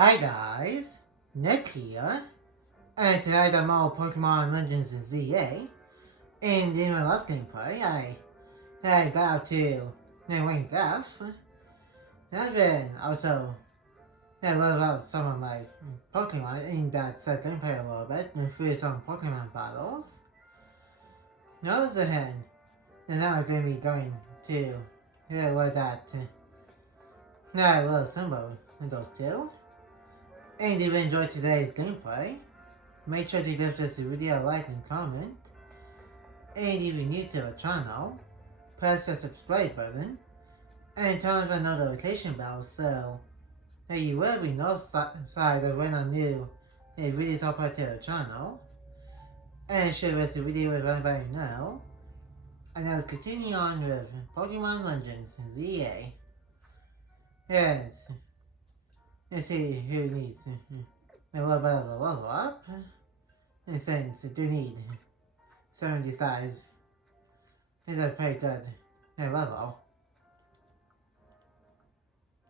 Hi guys, Nick here, and tonight I'm all Pokemon Legends Z A. And in my last gameplay, I got out to Wayne Death. And I've been also leveled up some of my Pokemon in that set gameplay a little bit and through some Pokemon battles. Now the hand, and now I'm going to be going to where that little symbol goes to. And if you enjoyed today's gameplay, make sure to give this video a like and comment. And if you're new to the channel, press the subscribe button and turn on the notification bell so that you will be notified of when a new videos upload to the channel. And share this video with anybody you know. And let's continue on with Pokemon Legends Z A. Yes. Let's see who needs a little bit of a level up. And since I do need some of these guys is a pretty good level.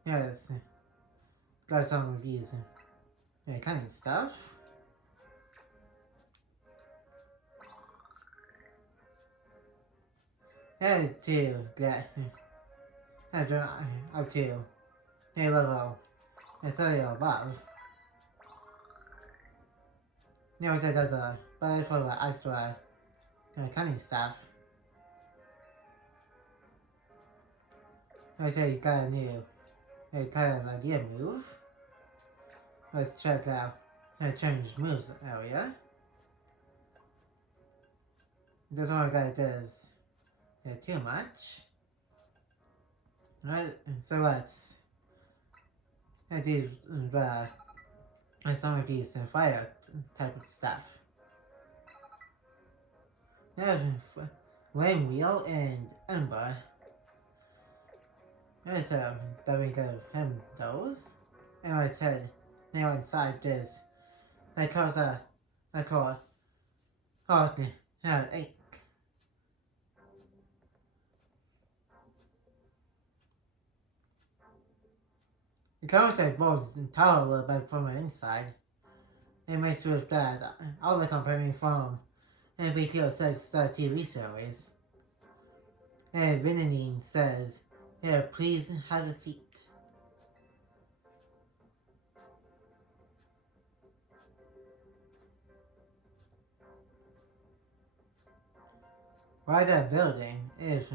Yes. Got some of these kind of stuff. And to get up to level 30 or above. Never said there's a better for the extra cunning stuff. I say he's got a new kind of idea move. Let's check out change moves area. This one guy does too much. Right, so let's do some of these fire type of stuff. Now, Flame Wheel and Ember. So that we give him those. And let's head now inside this. I call eight. The color set bolts tall a little bit from the inside. It makes with that all the comparing from NBQ 6 TV series. And Vinanine says, "Here, please have a seat." Why that building, if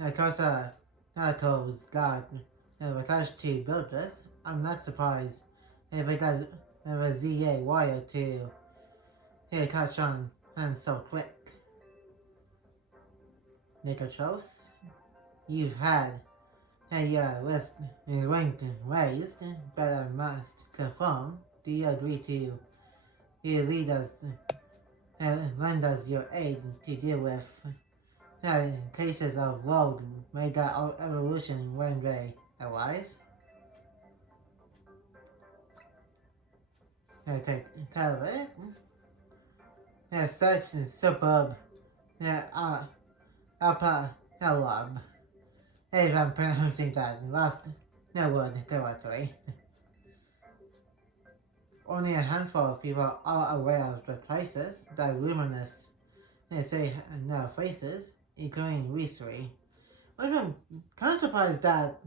Kosa Narco's got attached to build this, I'm not surprised if it does have a ZA wire to catch on and so quick. Nikotros, you've had your list ranked raised, but I must confirm, do you agree to lead us lend us your aid to deal with cases of road mega evolution when they arise? Take care of it. Such superb upper lob. If I'm pronouncing that last word correctly. Only a handful of people are aware of the places that luminous say no faces, including Weasery. I'm kind of surprised that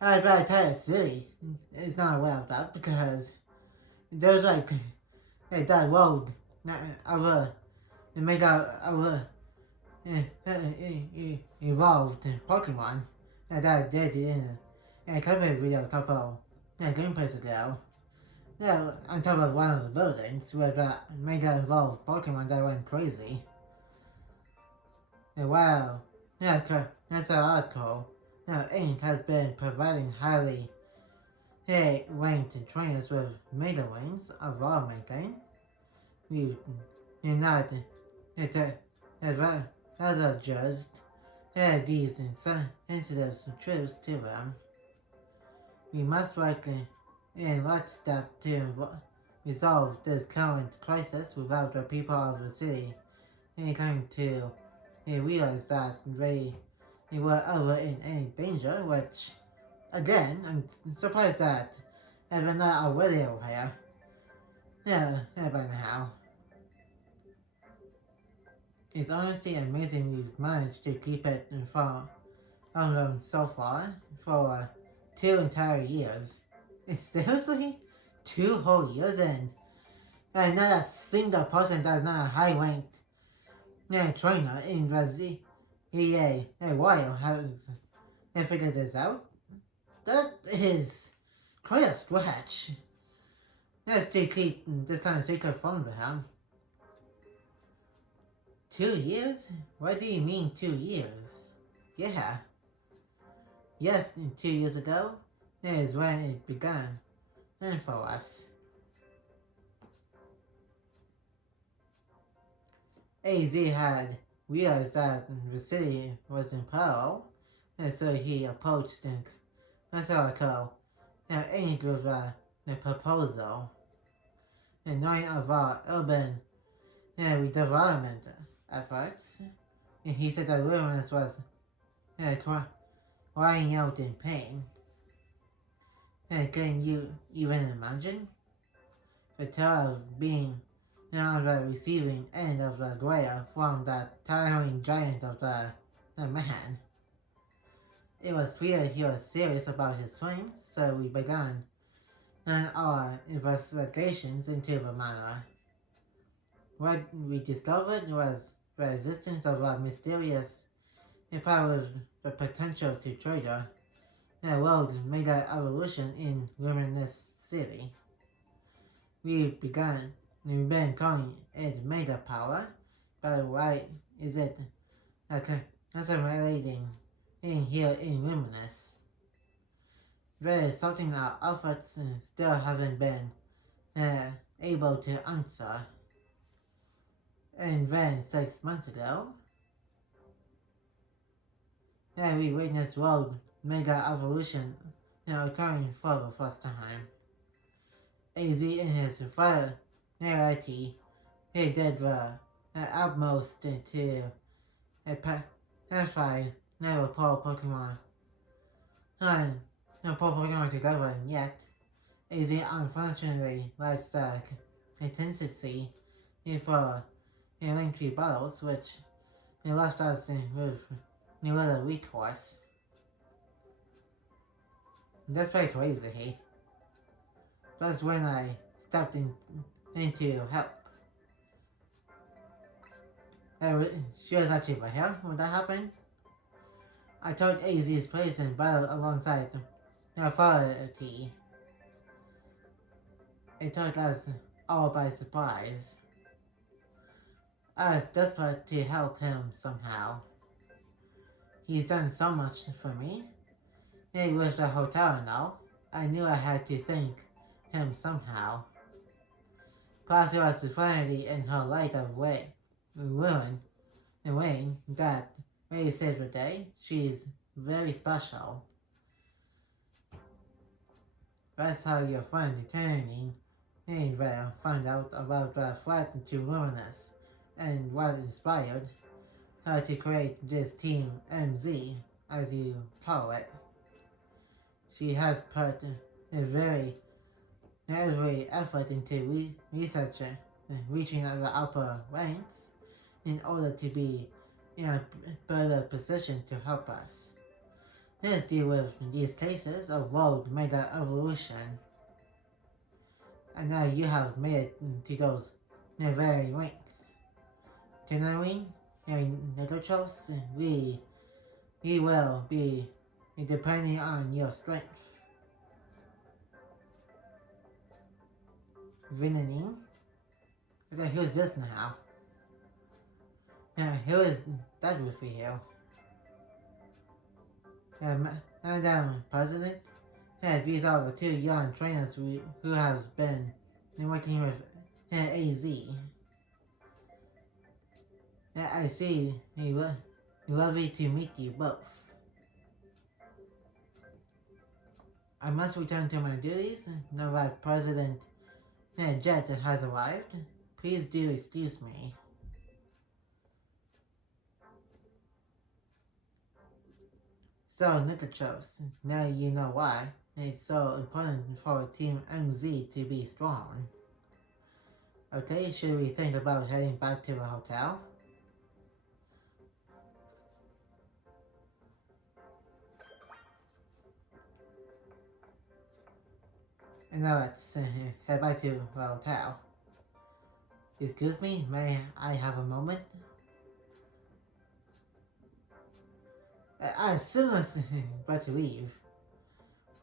the entire city is not aware of that, because there's that road made out of evolved Pokemon that I did in a company video a couple gameplays ago. On top of one of the buildings where that mega evolved Pokemon that went crazy. Wow, that's an article. Inc. has been providing highly ranked trainers with mega wings of all maintain. You're not as a judged these sensitive truths to them. We must work in lockstep to resolve this current crisis without the people of the city coming to realize that they were ever in any danger, which, again, I'm surprised that if I'm not already aware. By now. It's honestly amazing we've managed to keep it from so far for 2 entire years. Seriously? 2 whole years and not a single person that's not a high ranked trainer in Brazil EA Royal has figured this out. That is quite a stretch. Let's to keep this kind of secret from him. 2 years? What do you mean 2 years? Yeah. Yes, 2 years ago is when it began. And for us. AZ had realized that the city was in peril, and so he approached Masako and aimed with the proposal. And knowing of our urban redevelopment efforts, and he said that Luminous was crying out in pain. Can you even imagine? The terror of being on the receiving end of the glare from that towering giant of the man. It was clear he was serious about his claims, so we began our investigations into the matter. What we discovered was the existence of a mysterious power with the potential to trigger a world mega evolution in Luminous City. We've been calling it mega power, but why is it concentrating in here in Luminous? There is something our efforts still haven't been able to answer. And then 6 months ago, we witnessed world mega evolution occurring for the first time. AZ in his variety, he did the utmost to pacify never pull Pokemon and pull Pokemon together, and yet AZ unfortunately lacks the intensity for lengthy battles, which left us with little recourse. That's pretty crazy. That's when I stepped in to help. She was actually right here when that happened. I told AZ's place and battled alongside authority. It took us all by surprise. I was desperate to help him somehow. He's done so much for me. It was the hotel and all. I knew I had to thank him somehow. Plus it was finally in her light of ruin and Wayne that really saved the day. She's very special. That's how your friend turning there found out about the threat to Luminous and what inspired her to create this Team MZ, as you call it. She has put every effort into researching and reaching the upper ranks in order to be in a better position to help us. Let's deal with these cases of world mega evolution. And now you have made it to those very ranks. To knowing Negotros, we will be depending on your strength. Vinning? Okay, who's this now? Who is that with you? Madam President? These are the 2 young trainers who have been working with AZ. I see. Lovely to meet you both. I must return to my duties now that President Jet has arrived. Please do excuse me. So, Nikotros, now you know why It's so important for Team MZ to be strong. Okay, should we think about heading back to the hotel? And now let's head back to the hotel. Excuse me, may I have a moment? As soon as about to leave,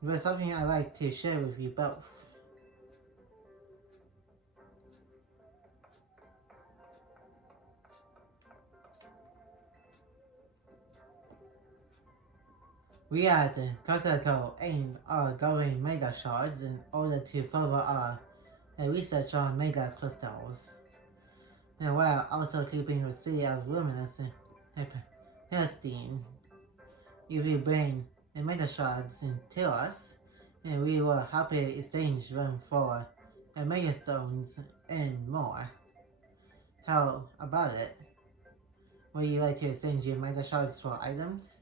there's something I'd like to share with you both. We at Costco aimed our growing mega shards in order to further our research on mega crystals, and while also keeping the city of Luminous pristine. If you bring the mega shards to us, and we will happily exchange them for mega stones and more. How about it? Would you like to exchange your mega shards for items?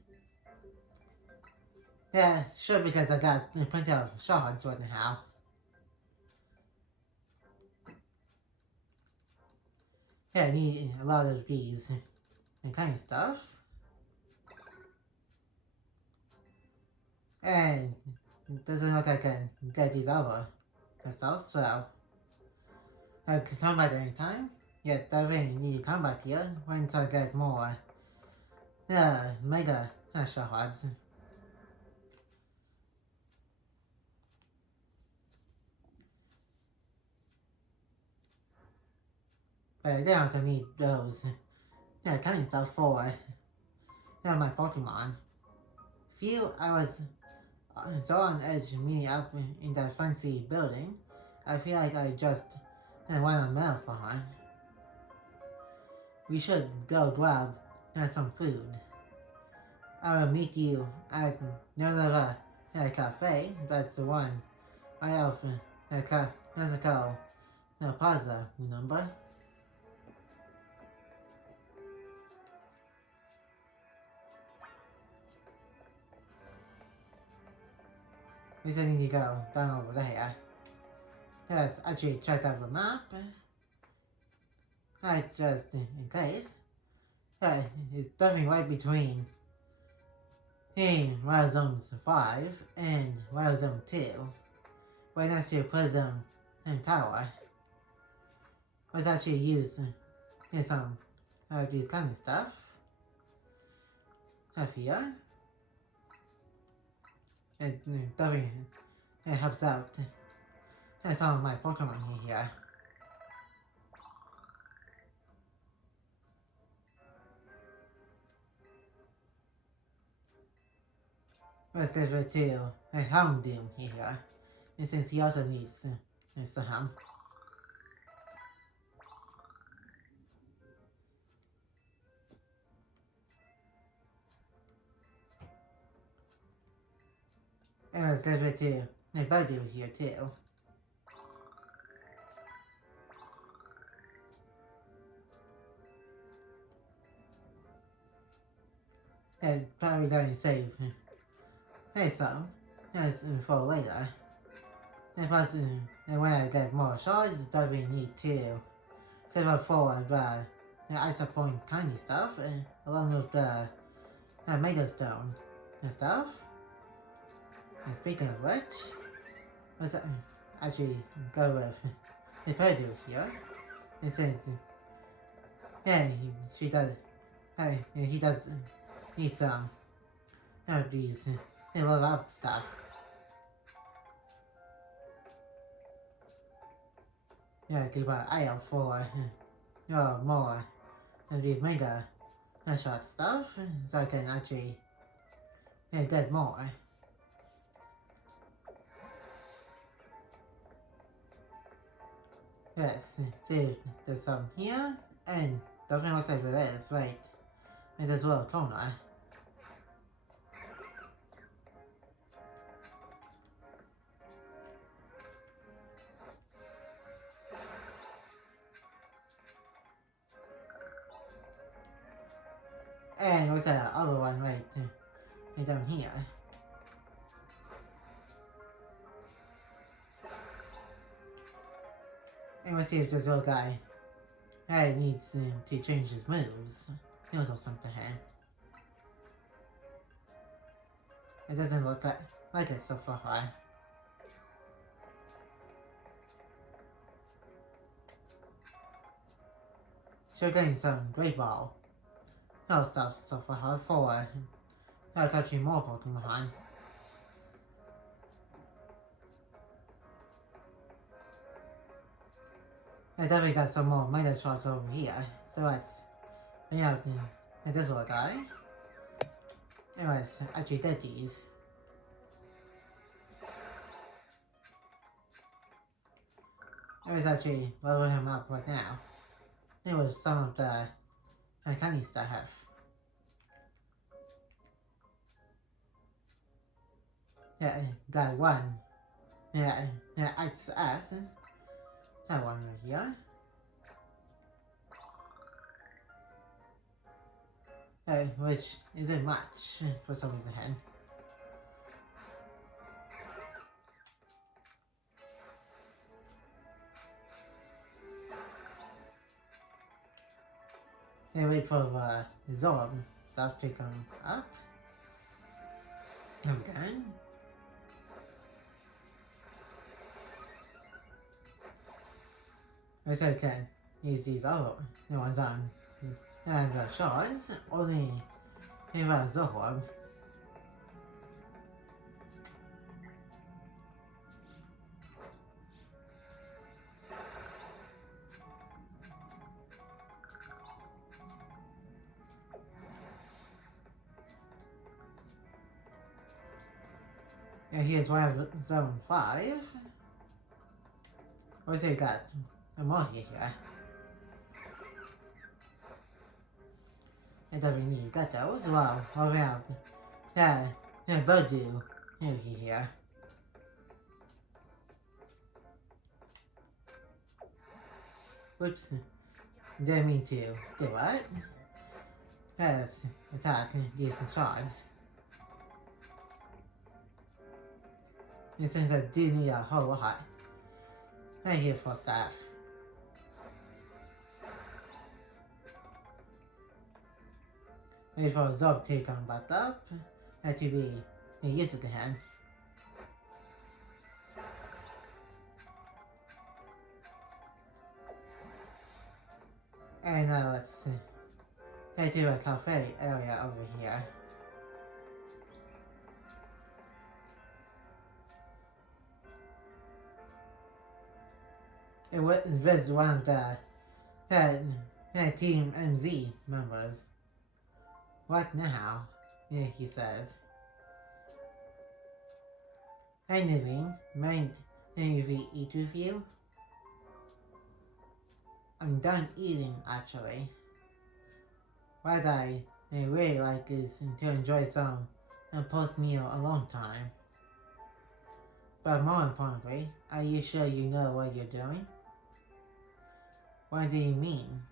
Yeah, sure, because I got plenty of shards right now. Yeah, I need a lot of these kind of stuff. And it doesn't look like I can get these other stuff, so I can come back anytime. Yeah, definitely need to come back here once I get more mega shards. But I then also need those kind of stuff for my Pokemon. Few I was so on edge meeting up in that fancy building. I feel like I just want a marathon. We should go grab some food. I will meet you at another cafe. That's the one right off Mexico Plaza, remember? We still need to go down over there. Let's actually check out the map. Just in case. It's definitely right between Wild Zones 5 and Wild Zone 2. Right next to Prism and Tower. Let's actually use some of these kind of stuff. Up here. It definitely helps out some of my Pokemon here. Let's give it to Houndoom here, and since he also needs some. And let's give it to Badu here too. And probably going to save some for later. And plus, when I get more shards, definitely need to save up for the Ice Point kind of stuff, along with the Mega Stone and stuff. And speaking of which, let's actually go with the Purdue here. And since, she does, he does need some of these level up stuff. Yeah, keep an eye out for more of these mega shot stuff, so I can actually get more. Yes, see if there's some here, and definitely looks like there is, right? And there's a little corner. And what's that other one right down here? And we'll see if this little guy needs to change his moves. He was something here. It doesn't look like it so far. So getting some Great Ball. That'll stop so far forward. That'll touch you more Pokemon. I definitely got some more Mega Shots over here. So let's bring out this little guy. And let's actually get these. Let's actually level him up right now. It was some of the tiny stuff. Yeah, that one. Yeah, XS. That one right here. Which isn't much for some reason. And wait for Zorb stuff to come up. Okay. I said I can use these other ones on and the shards only have Zorb. And here's one of Zone 5. What's it got? More here. And then we need got those. Well, around. Yeah, both do. Here. Whoops. Didn't mean to do what? Let's attack these shards. And since I do need a whole lot, right here for staff. Wait for Zorb to come back up, and to be used again. And now let's head to a cafe area over here. It was one of the Team MZ members. What now? Yeah, he says. Hi, Niveen. Mind if we eat with you? I'm done eating, actually. What I really like is to enjoy some post-meal alone time. But more importantly, are you sure you know what you're doing? What do you mean?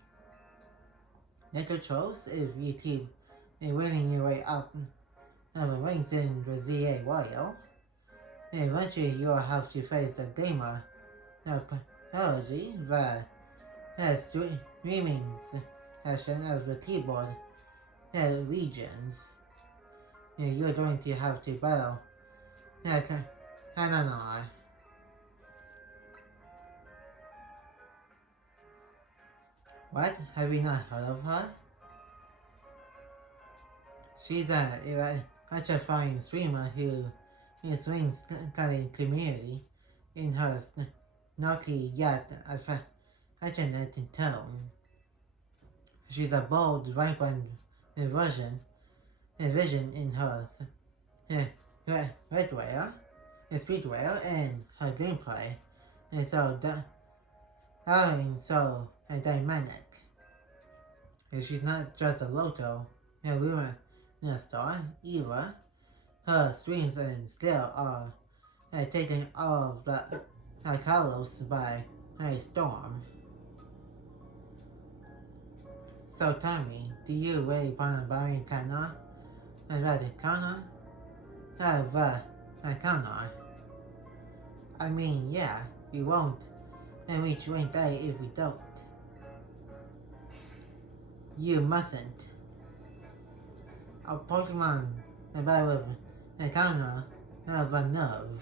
Little trolls, if you keep winning your way up the ranks in the ZA Royal, eventually you'll have to face the gamer pathology, the streaming session of the keyboard legions. You're going to have to battle Kananar. What? Have you not heard of her? She's a electrifying streamer who swings cutting community in her snarky yet affectionate tone. She's a bold, vibrant vision in her redwear, speedwear, and her gameplay, and so dynamic. And she's not just a local woman star either. Her streams and skill are taking all of the Kalos by storm. So tell me, do you really plan on buying Kana? Kana? Kana? I mean, yeah, you won't and reach rank A if we don't. You mustn't. Our Pokemon battle with Ekana have a nerve.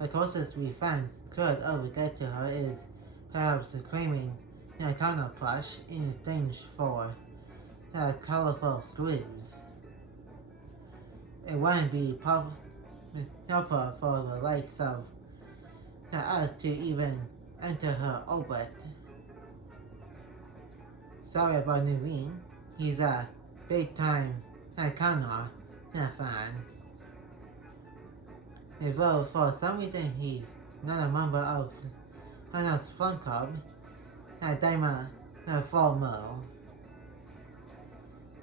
The closest we fans could ever get to her is perhaps claiming Ekana plush in exchange for colorful screws. It wouldn't be helpful for the likes of us to even enter her orbit. Sorry about Naveen, he's a big time Ekana fan. Although for some reason he's not a member of Hana's fan club, Daima Formo.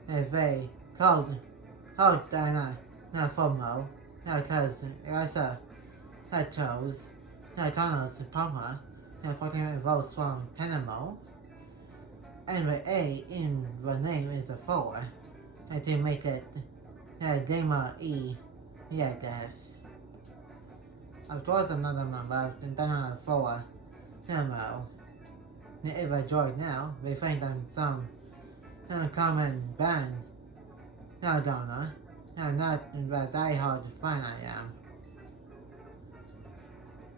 They called Diana Formo because Elsa chose Ekana's partner, Pokemon evolves from Tenamo, and the A in the name is a 4, to make it Daima E, I guess. Of course I'm not a member of Diana 4, Tenamo. If I join now, they think I'm some common band donor, not the die-hard fan I am.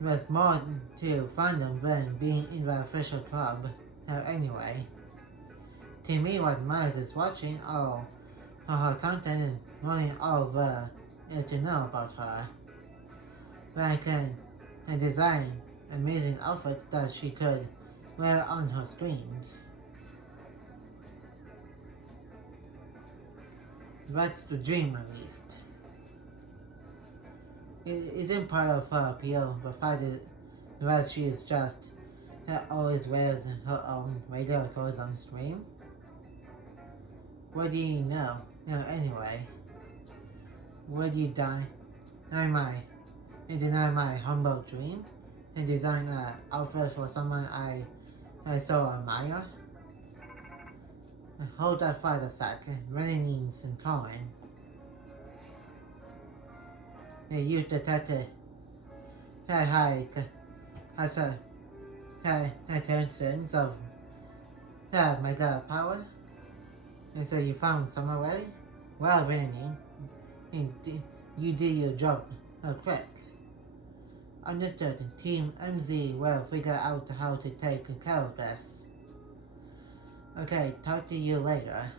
There's more to fandom than being in the official club, anyway. To me, what matters is watching all her content and learning all there is to know about her. But I can design amazing outfits that she could wear on her streams. That's the dream, at least. It isn't part of her appeal, the fact that she is just always wears her own regular clothes on stream. What do you know? Anyway. Would you deny my humble dream and design an outfit for someone I so admire? Hold that thought a sec. Really needs some coin. You detected high attentions of mega power. And so you found some already? Well, Randy, you do your job quick. Understood. Team MZ will figure out how to take care of this. Okay, talk to you later.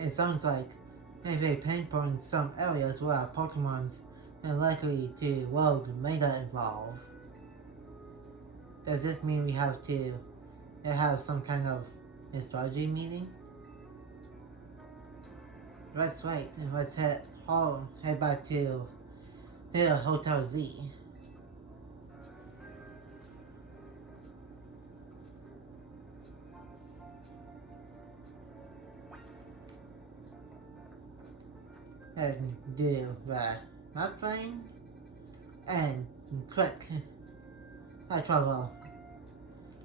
It sounds like they pinpoint some areas where Pokemon's are likely to world mega evolve. Does this mean we have to have some kind of strategy meeting? Let's wait. Let's head back to Hotel Z. And do the map plane and click travel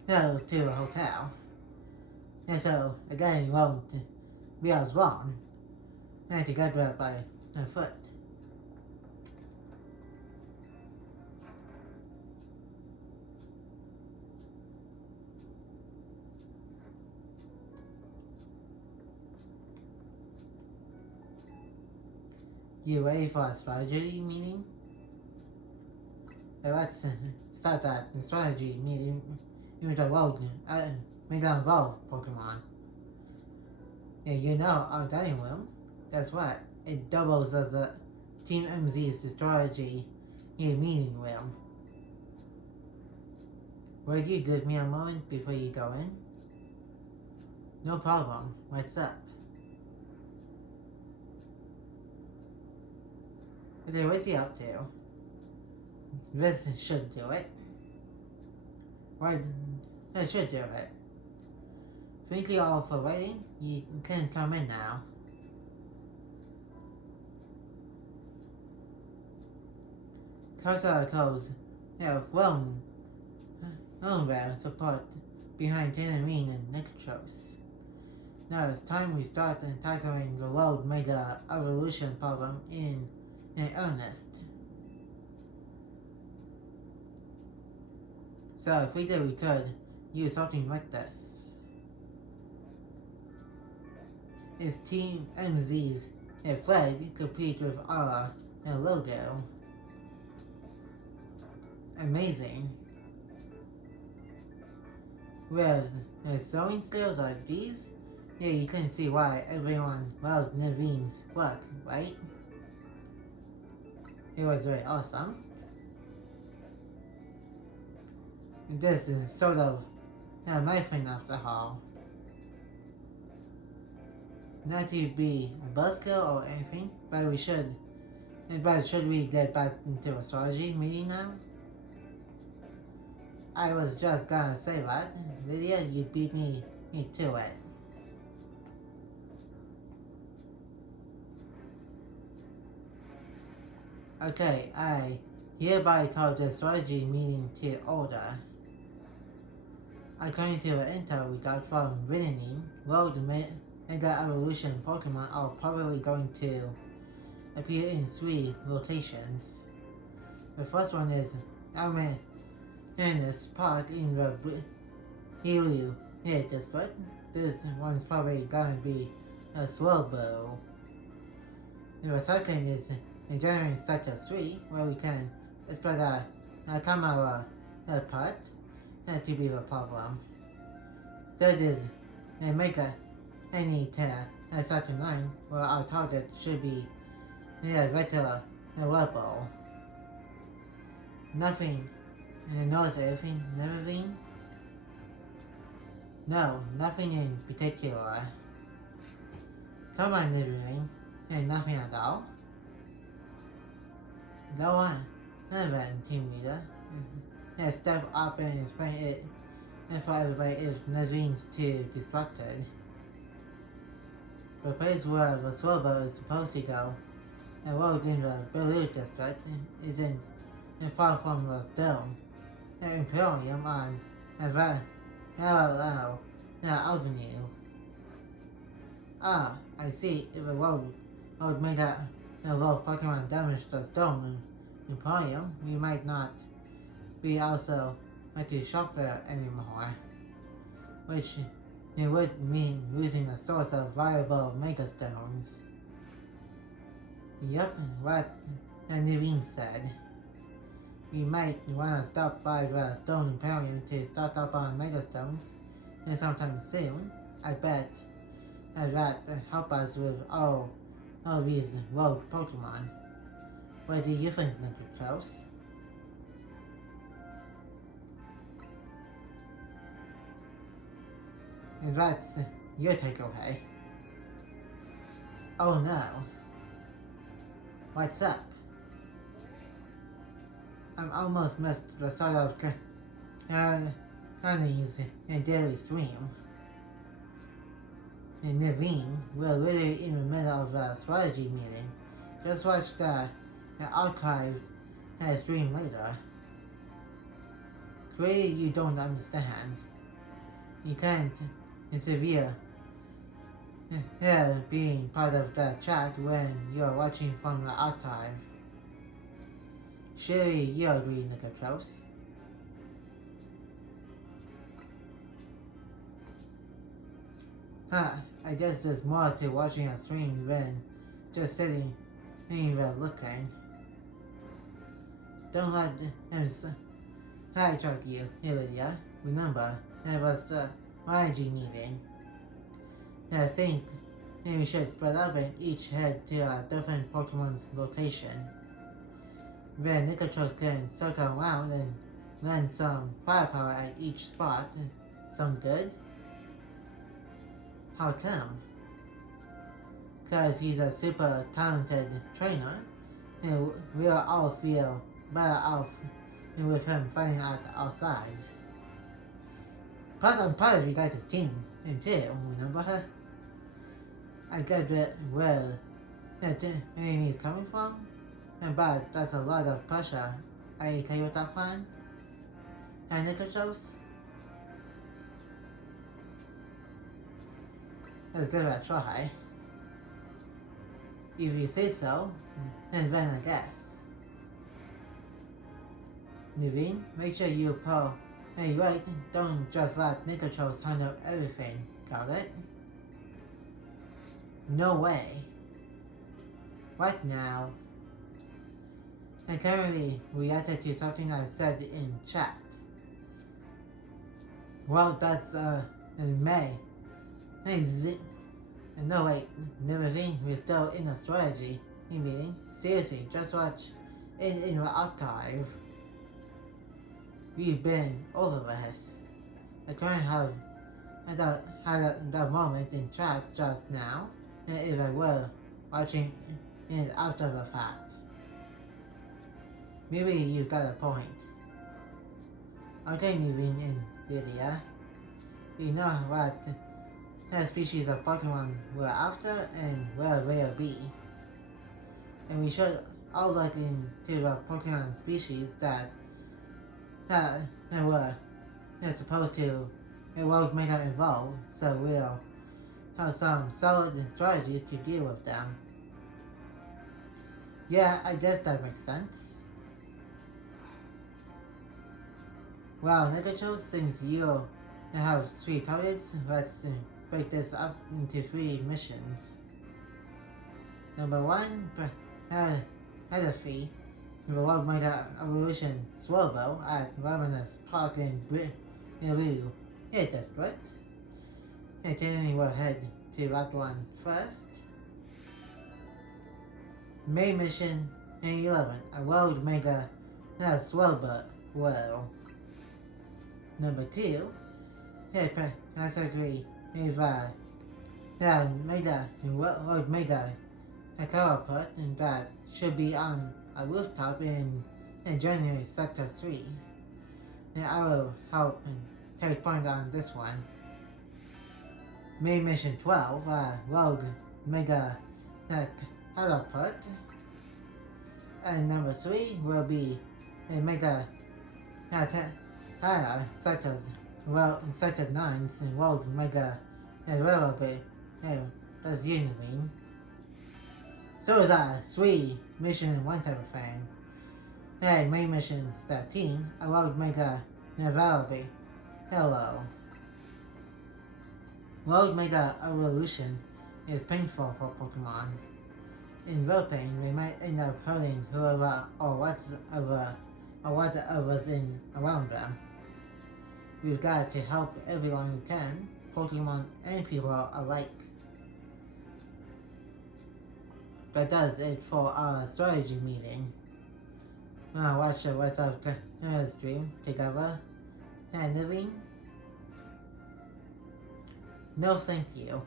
to a hotel. And so again won't be as long and to get there by foot. You ready for a strategy meeting? Let's start that strategy meeting with the world mega evolved Pokemon. And you know our dining room, that's what, it doubles as a Team MZ's strategy meeting room. Would you give me a moment before you go in? No problem, what's up? Okay, what's he up to? This should do it. Right, that should do it. Thank you all for waiting. You can come in now. Close. Well, support behind Tannerine and Nicotros. Now it's time we start tackling the world mega evolution problem in earnest. So if we did, we could use something like this. His Team MZ's flag complete with our logo. Amazing. With sewing skills like these, yeah, you can see why everyone loves Naveen's work, right? It was very awesome. This is sort of my thing after all. Not to be a buzzkill or anything, but we should. But should we get back into astrology meeting now? I was just gonna say that. Lydia, you beat me to it. Okay, I hereby call the astrology meeting to order. According to the intel we got from Rinnening, World Mega Evolution Pokemon are probably going to appear in 3 locations. The first one is Awareness Park in the Helu district. This one's probably gonna be a Swellbow. And the second is in January Sector 3, where we can spread a Kamara part to be the problem. Third is make any Sector 9, where our target should be regular level. Nothing knows everything, never been? No, nothing in particular. Come on, everything, and nothing at all. No one, none of that team leader. Step up and explain it for everybody if Nazreen's too distracted. The place where the Swellbow is supposed to go, and road in the Bellew district, isn't far from the stone. Imperium on Narrow Avenue. Ah, I see. If the road made a lot of Pokemon damage to the stone Emporium, we might not be also to shop there anymore. Which it would mean losing a source of viable Megastones. Yep, what Naveen said. We might want to stop by the Stone Emporium to stock up on Megastones sometime soon. I bet that help us with all these rogue Pokemon. What do you think, Nicholas? And that's your takeaway. Oh no. What's up? I've almost missed the sort of Honey's daily stream. And Naveen, we're literally in the middle of the astrology meeting. Just watch the archive stream later. Clearly you don't understand. You can't severe being part of the chat when you're watching from the archive. Surely you agree, Nicholas. I guess there's more to watching a stream than just sitting there looking. Don't let him sidetrack you, Lydia. Remember, it was the YG meeting. I think we should spread up and each head to a different Pokemon's location. Then Nicholas can circle around and lend some firepower at each spot. Sound good? How come? Cause he's a super talented trainer, and we'll all feel better off with him fighting at our sides. Plus, I'm part of you guys' team, and too, remember? I get a bit where he's coming from, but that's a lot of pressure. Are you okay with that plan? And Nicholas? Let's give it a try. If you say so, then I guess. Naveen, make sure you pull Hey, right, don't just let Nicotro's handle everything, got it? No way. What now? I currently reacted to something I said in chat. Well, that's, in May. Hey, no wait, never seen, we're still in a strategy meeting. Seriously, just watch it in the archive. We've been over this. I couldn't have had that moment in chat just now, if I were watching it after the fact. Maybe you've got a point. Okay, Nuveen and Lydia. We know what species of Pokemon we're after and where they'll be. And we should all look into the Pokemon species that were supposed to evolve may not evolve, so we'll have some solid strategies to deal with them. Yeah, I guess that makes sense. Well, Nagacho, since you have 3 targets, let's break this up into 3 missions. Number 1, Heatherfee, the World Mega Evolution Swirlbo at Ravenous Park in Blue. Yeah, that's correct. And then we'll head to that one first. Main mission 11, a World Mega Swirlbo World. Number 2, surgery with World Mega Coverput, and that should be on a rooftop in January Sector 3. And I will help take point on this one. Main mission 12, Rogue Mega Coverput. And number 3 will be a Mega Sectors, Sector 9's Rogue Mega Developer. That's Univine. So is 3 mission and 1 type of thing. And main mission 13, a Rogue Mega Developer. Hello. Rogue Mega Evolution is painful for Pokemon. In real pain, we might end up hurting whoever or whatever's in around them. We've got to help everyone who can, Pokemon and people alike. That does it for our strategy meeting. Wanna watch the rest of the stream together? And Nuveen? No thank you.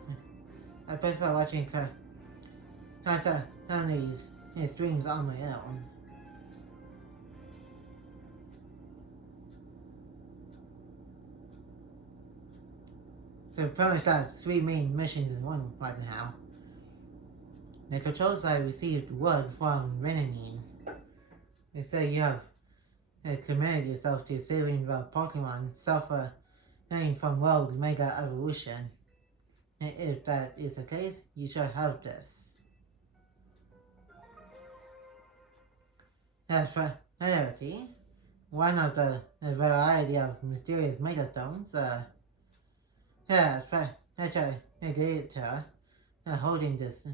I prefer watching Tony's streams on my own. So we pretty much got 3 main missions in one right now. The controls I received word from Renanine. They say you have committed yourself to saving the Pokemon suffering from World Mega Evolution. And if that is the case, you should have this. As for Rarity, one of the variety of mysterious Megastones, Gladiator, holding this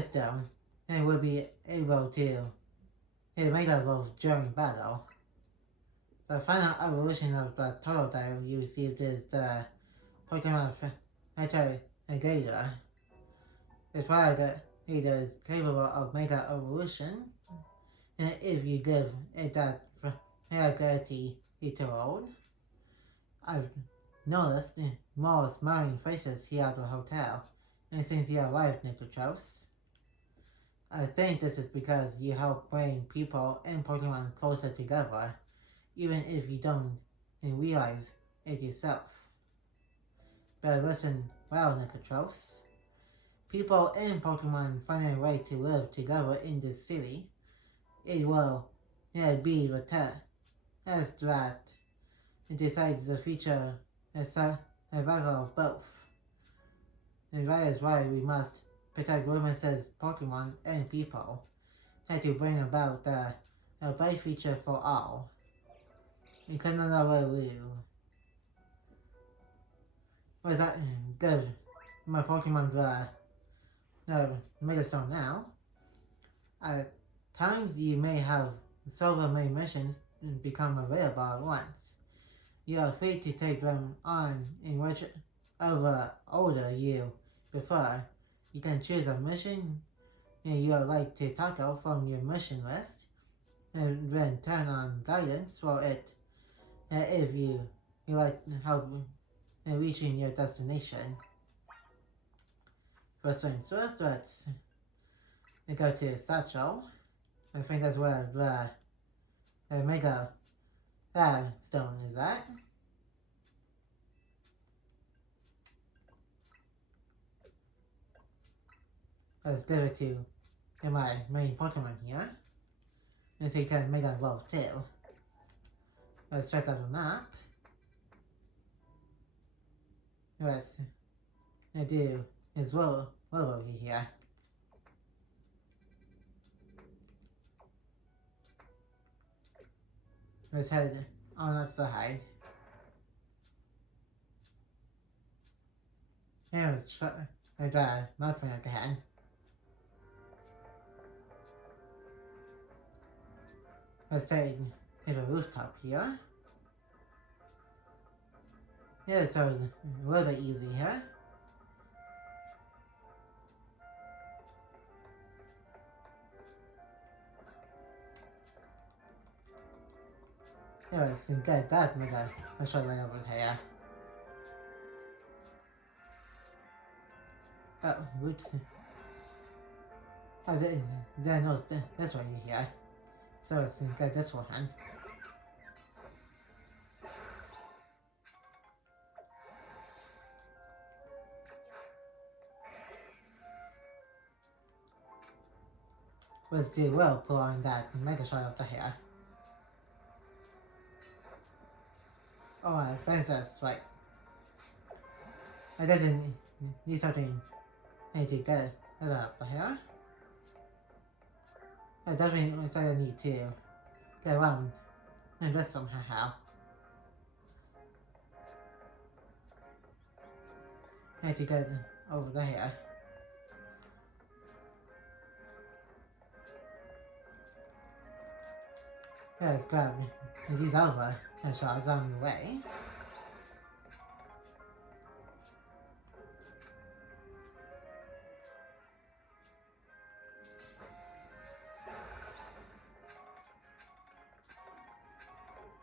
stone, and will be able to Mega Evolve during battle. The final evolution of the turtle type you received is the Pokemon Gladiator. The Gladiator is capable of Mega Evolution, and if you give it that ability to hold, I've noticed more smiling faces here at the hotel, and since you arrived, Nicotrouse. I think this is because you help bring people and Pokemon closer together, even if you don't realize it yourself. But listen well, Nicotrouse. People and Pokemon find a way to live together in this city. It will be the test that decides the future survival of both. And that is why we must protect Rumus's Pokemon and people, to bring about a bright future for all. You couldn't know where you. What is that? Good. My Pokemon no, Megastone now. At times you may have several main missions become available at once. You are free to take them on in whichever order you prefer. You can choose a mission you would like to tackle from your mission list, and then turn on guidance for it if you like help in reaching your destination. First things first, let's go to Satchel. I think that's where the Mega Stone is at. Let's give it to my main Pokemon here. Let's take that Mega Evolve too. Let's check out the map. Let's do is roll over here. Let's head on outside. And let's try map plan again. Let's take the rooftop here. Yeah, so it's a little bit easy here. Yeah, let's get that Mega shot right over here. Oh, whoops. Oh, there knows this one here. So let's get this one. Let's do well pulling that Mega shot over here. Oh, my princess, right. I didn't need something to get it up here. I definitely say I need to get around and this somehow. I need to get over there. Yeah, let's grab these other shards on the way.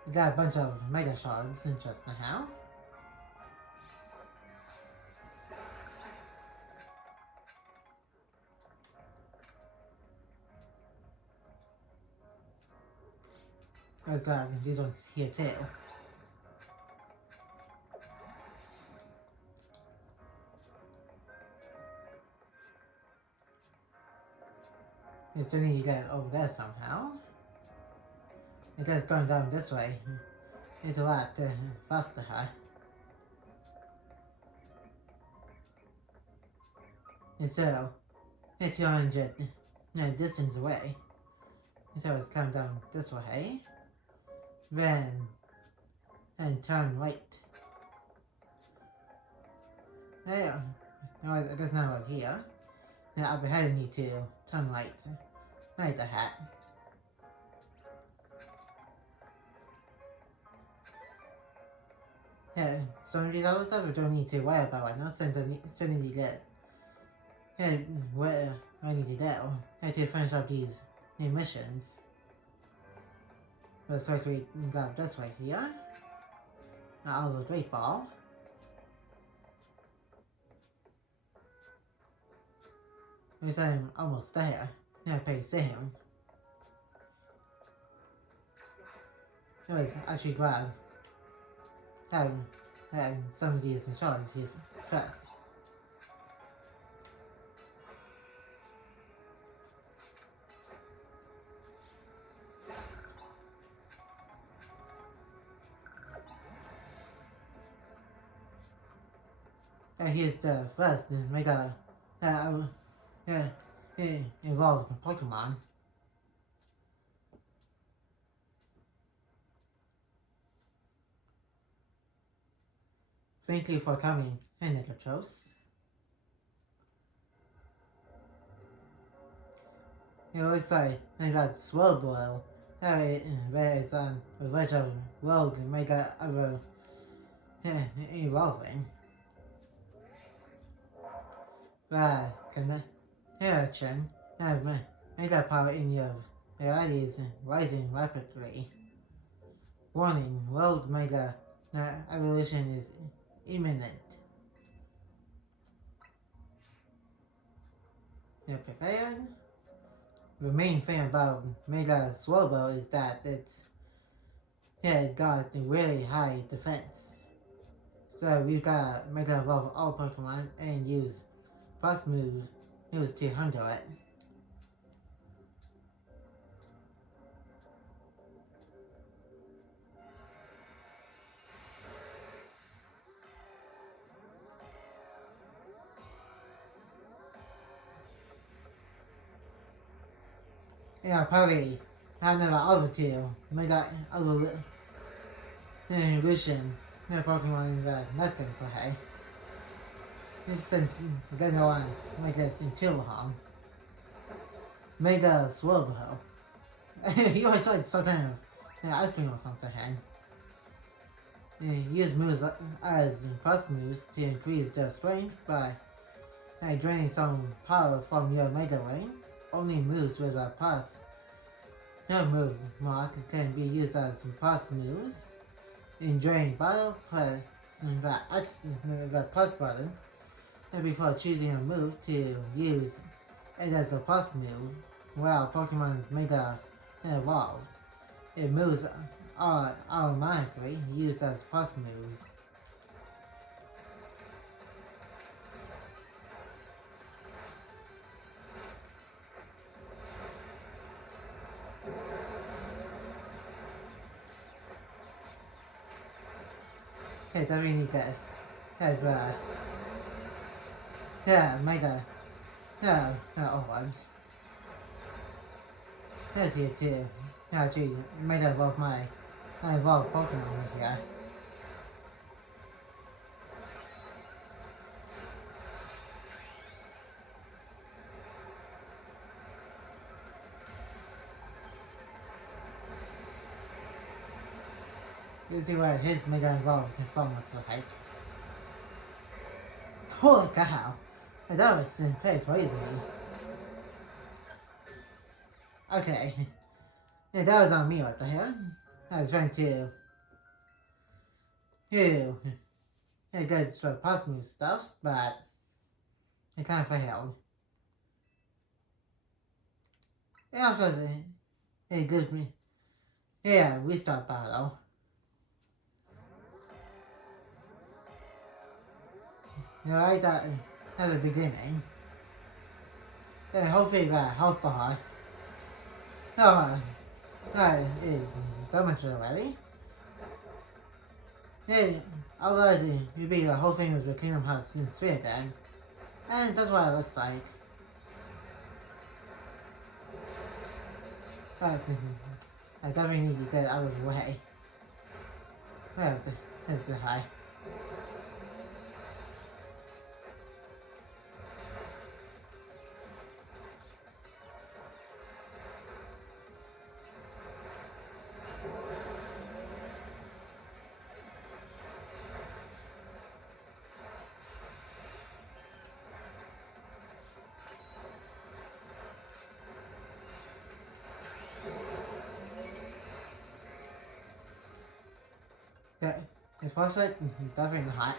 We got a bunch of Mega Shards just now. Let's grab these ones here too. We still need to get over there somehow. I guess going down this way is a lot faster. And so, it's 200 distance away. So let's come down this way. Then, and turn right. There. No, I guess not right here. And up ahead I need to turn right. Like the hat. Yeah, so these other stuff I don't need to worry about right now since I still need to get where I need to go. I have to finish up these new missions. Let's quickly grab this right here. Out of the Great Ball. At least I'm almost there. Now I pay Sam. Anyways, actually grab some of these shards here first. Here's the first Mega evolved Pokemon. Thank you for coming, Anatotros. It looks like I got Swellblow. There is a virtual world mega ever evolving. But can Chen have mega power in your reality is rising rapidly. Warning, world mega evolution is imminent. You're prepared? The main thing about Mega Swallow is that it's got a really high defense. So we've got Mega Evolve all Pokemon and use Plus moves to handle it. Yeah, probably another other two Mega Evolution Pokemon in the nesting play. Since they go on like this in Tilham. Mega Swallow. He always like some kind of ice cream or something. Use moves as plus moves to increase their strength by draining some power from your Mega Ring. Only moves with a plus move mark can be used as plus moves. In Drain Battle, press the plus button before choosing a move to use it as a plus move. While Pokemon's Mega Evolve, it moves are automatically used as plus moves. Hey, do we need to have Mega orbs. There's here too. Actually, Mega Evolve my evolved Pokemon here. You see what his Mega Evolved form looks like. Holy cow! That was pretty crazy. Okay. Yeah, that was on me right there. I was trying to good for possible stuff, but it kind of failed. Yeah, of course, it gives me restart battle. Right at the beginning. Then hopefully the health bar is damaged already. Yeah, otherwise you'd be the whole thing with the Kingdom Hearts in Sphere again. And that's what it looks like. But I definitely need to get out of the way. Well, that's the high. Yeah, it's flashlight definitely hot.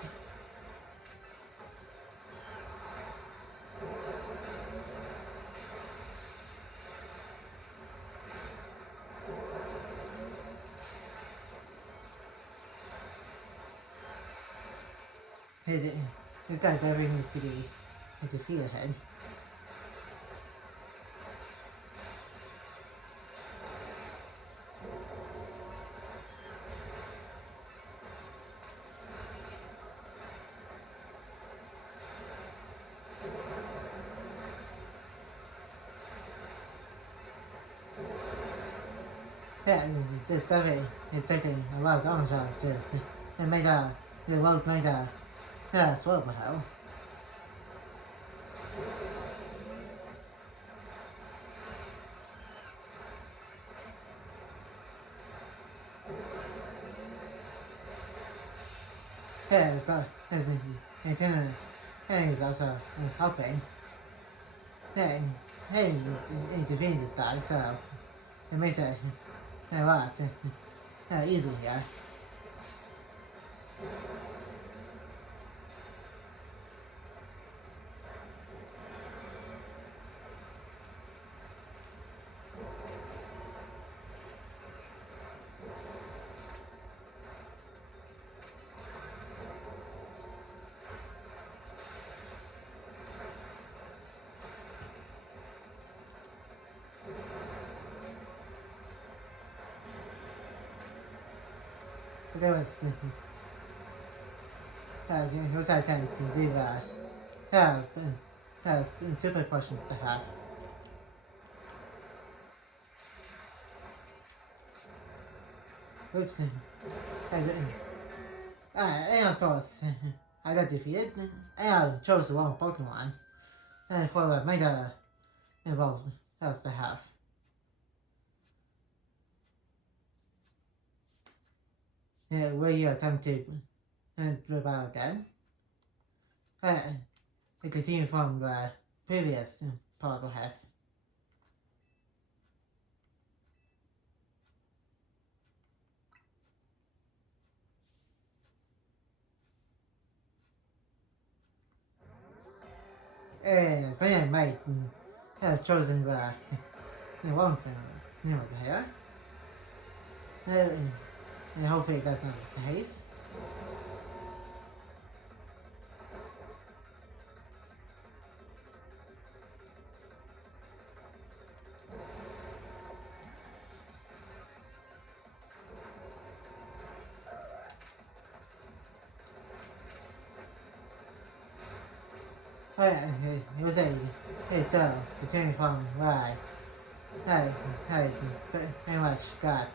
Hey, this guy definitely needs to be defeated ahead. Yeah, this definitely is taking a lot of damage out of this. It made the world made Swallow. Yeah, but as antenna is also helping. Yeah, hey, intervene this guy, so it makes it a lot easier. But there was he was trying to do have super questions to have. Oops. And of course, I got defeated. I chose the wrong Pokemon. And for the mega involved else to have. Yeah, where you attempt to revive again. It continued from the previous progress. And when I might have chosen the wrong here. And hopefully that's not the case. It was still continuing from where I pretty much got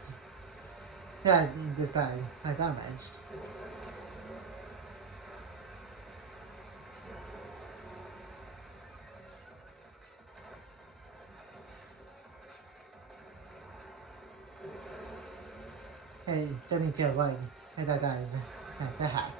this guy damaged. Hey, still need to avoid that guy's attack.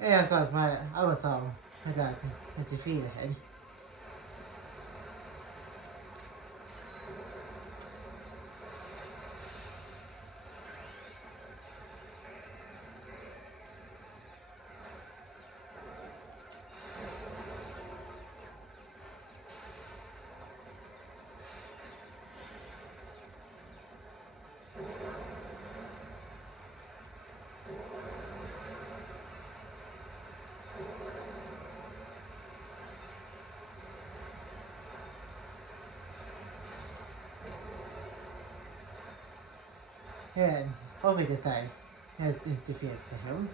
Yeah, of course, my other soul I got defeated. Yeah, hopefully this time has defeats to him.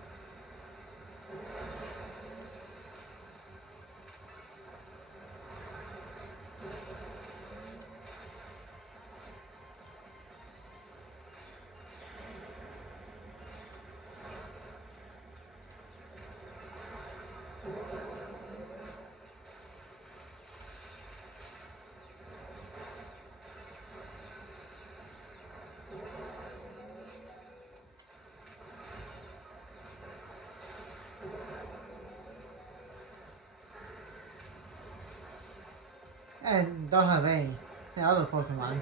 And don't have any other Pokemon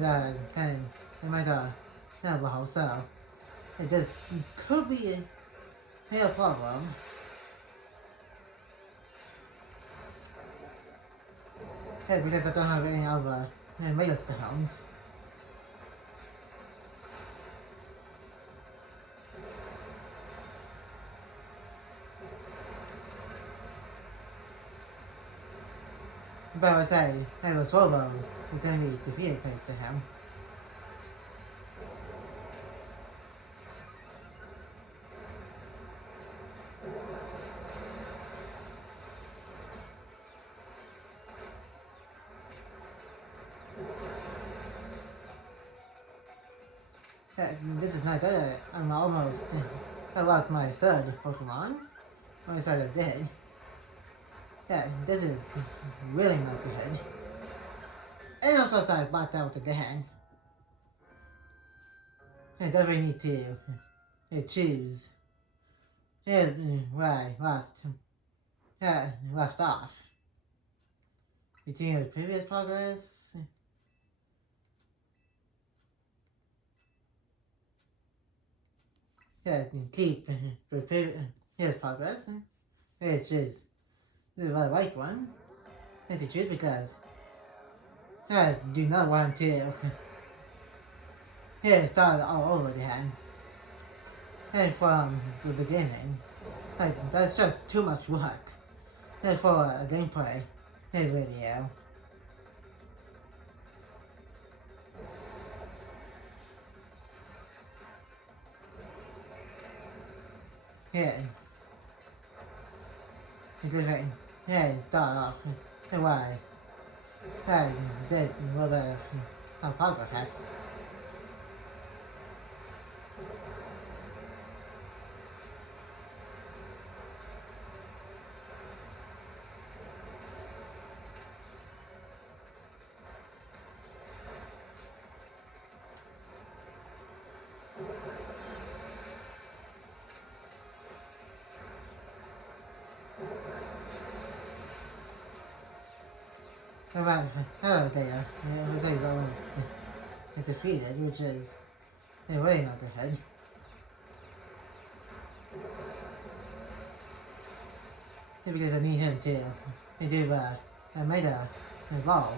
that can make a level, so it just could be a problem. Yeah, because I don't have any other Mega Stones. But I would say, I was Swallow is going to be defeated thanks to him. This is not good. I lost my third Pokemon. I sort of did. Yeah, this is really not good. And of course I blacked out again. I definitely need to choose where I left off. Between the previous progress. Yeah, keep his progress, which is the right one, and to choose because I do not want to start all over again. And from the beginning, like that's just too much work. And for a gameplay video. Yeah. Start off the way I did a little bit of progress. Hello there. It was like almost defeated, which is way not ahead. Because I need him to do I made a evolve.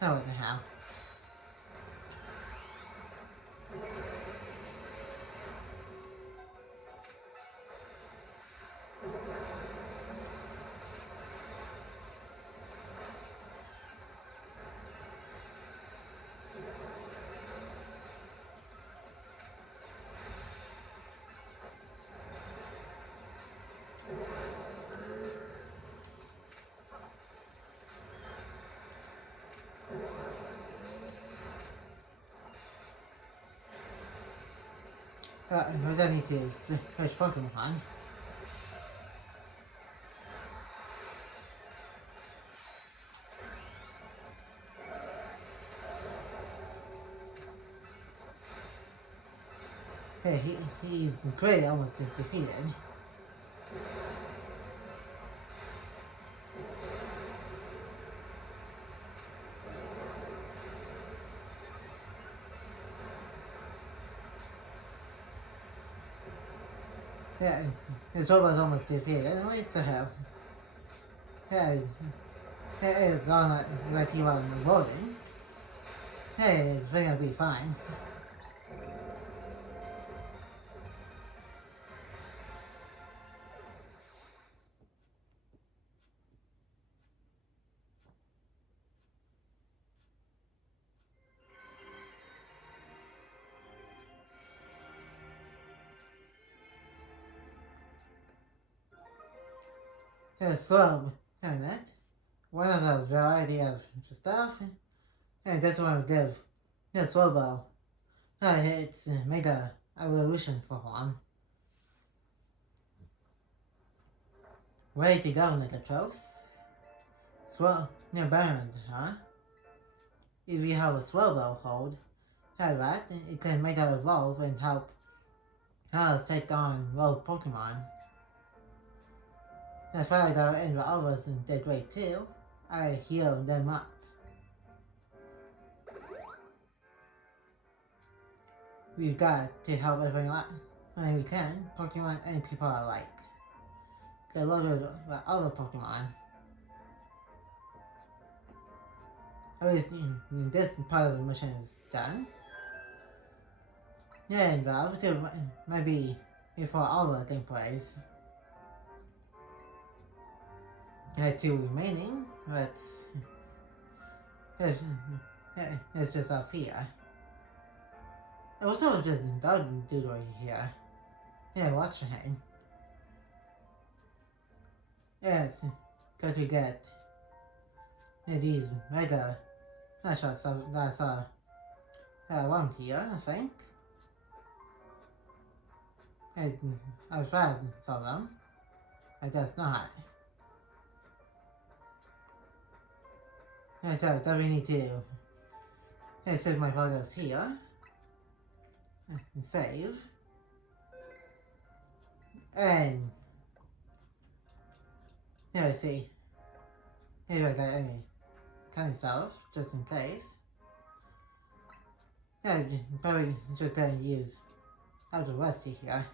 That wasn't how. Was I need to switch Pokemon. Hey, he's great, almost defeated. Yeah, his robot's almost defeated anyway, so yeah, it's on like he was voting. Hey, it's gonna be fine. It's slow, isn't it? One of a variety of stuff, and this one will give Slobo. It's made a evolution for one. Ready to go, Nigatros. Burned, huh? If you have a Slobo hold, right, it can make it evolve and help us take on rogue Pokemon. As far as our others did great too, I healed them up. We've got to help everyone when we can, Pokemon and people alike. Get load of other Pokemon. At least this part of the mission is done. Yeah, involved to maybe before all the gameplays. I had 2 remaining. It's, it's just up here. It also just dog dude right here. Yeah, watch him. Yes, got to get these regular. Not sure, so that's one here, I think. I've tried some of them. I guess not. So definitely need to save my photos here and save. And here I see. Here I got any kind of stuff just in case. Yeah, probably just gonna use out the rusty here.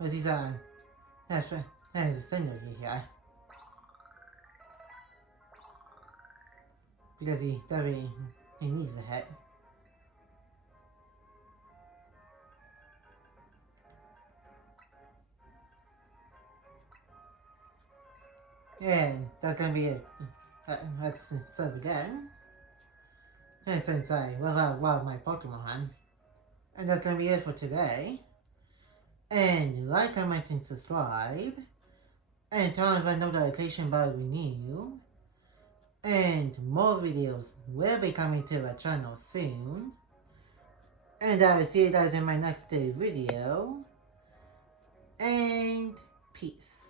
But these are there's a cinder here. Because he definitely needs a hit. And that's gonna be it. Let's save again. And since I love out one of my Pokemon. And that's gonna be it for today. And like, comment, and subscribe. And turn on the notification bell when new. And more videos will be coming to the channel soon. And I will see you guys in my next day video. And peace.